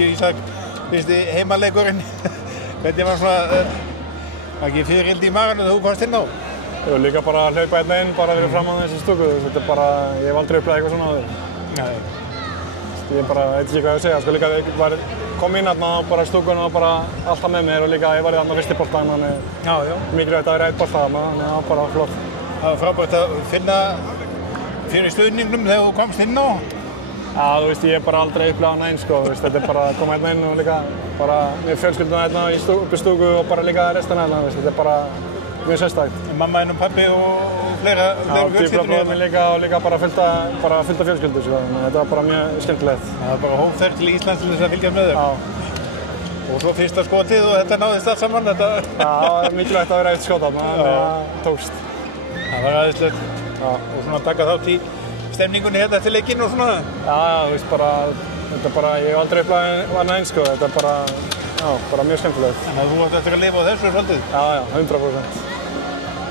Ísak, fyrsti heimaleikurinn, hvernig var svona, var ekki fyririldi í maganum þegar þú komst inn á? Jú, líka bara að hlaupa einn inn, bara fyrir fram á þessi stúku, þetta er bara, ég hef aldrei upplegað eitthvað svona áður. Nei. Ég bara veit ekki hvað ég að segja, sko líka þegar ég kom inn þarna og bara stúkun og bara alltaf með mér og líka ég var þarna fyrst í boltann, þannig mikilvægt að vera eitt bolta þarna, þannig það var bara flott. Það var frábært að finna fyrir stuðningnum þegar þú komst inn á? Já, þú veist, ég hef bara aldrei upplegað hana einn, sko, veist, þetta er bara að koma hérna inn og líka bara með fjölskylduna hérna upp í stúku og bara líka restina hérna, veist, þetta er bara mjög sérstætt. Mamma þinn og pabbi og fleira fjölskyldunni hérna? Líka og líka bara fullt af fjölskyldu, sko, þetta var bara mjög skemmtilegt. Það var bara hópferð til Íslands til þess að fylgjast með þér? Já. Og svo fyrsta skotið og þetta náðist allt saman, þetta? Já, það var mikilvægt að vera eitt skot þarna, en það tókst. Það var æðislegt. Og svona taka þátt í stemningunni hérna eftir leikinn og svona? Já, þú veist bara, þetta er bara, ég hef aldrei upplegað hana eins, sko, þetta er bara, já, bara mjög skemmtilegt. Þannig að þú átt eftir að lifa á þessu svolítið? Já, 100%.